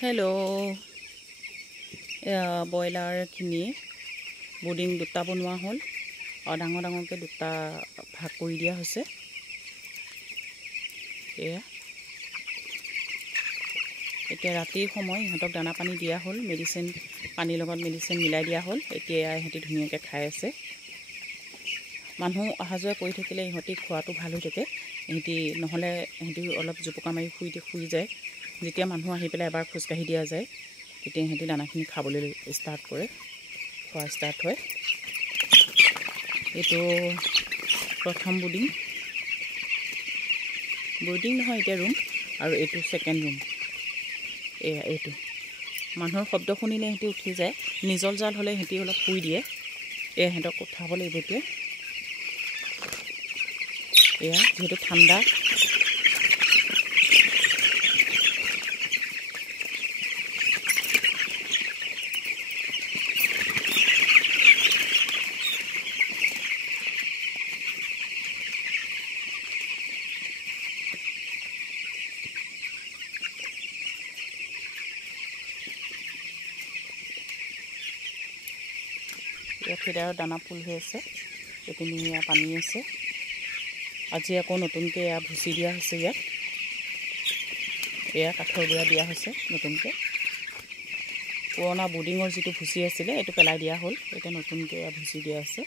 hello बॉयलार खिनि boarding दुटा बनवा हल और डांगर डांगरके दुटा भाग कर दिया होसे এতিয়া ৰাতিৰ সময় ইহঁতক দানা পানী দিয়া হল মেডিসিন পানীৰ লগত মেডিসিন মিলাই দিয়া হল এতিয়া ইহঁতি ধুনীয়াকৈ খাই আছে মানুহ অহা যোৱা কৰি থাকিলে ইহঁতি খোৱাটো ভাল হৈ থাকে ইহঁতি নহলে ইহঁতি অলপ জুপুকা মাৰি শুই যায় যেতিয়া মানুহ আহি পেলাই এবাৰ খোজকাঢ়ি দিয়া যায় তেতিয়া ইহঁতি দানাখিনি খাবলৈ ষ্টাৰ্ট কৰে খোৱা ষ্টাৰ্ট হয় এইটো প্ৰথম बोर्डिंग নহয় এটা ৰুম আৰু এইটো সেকেন্ড ৰুম এইটো মানুহৰ শব্দ শুনিলে ইহঁতি উঠি যায় নিজল জাল হলে ইহঁতি অলপ শুই দিয়ে ইহঁতক উঠাব লাগিব এতিয়া যেহেতু ঠাণ্ডা ফিডাৰৰ দানা ফুল হৈ আছে এইপিনি পানী আছে আজি আকৌ নতুনকৈ ভুচি দিয়া হৈছে ইয়াত কাঠৰ গুড়া দিয়া হৈছে নতুনকৈ পুৰণা বোৰ্ডিঙৰ যিটো ভুচি আছিলে এইটো পেলাই দিয়া হ'ল এতিয়া নতুনকৈ ভুচি দিয়া আছে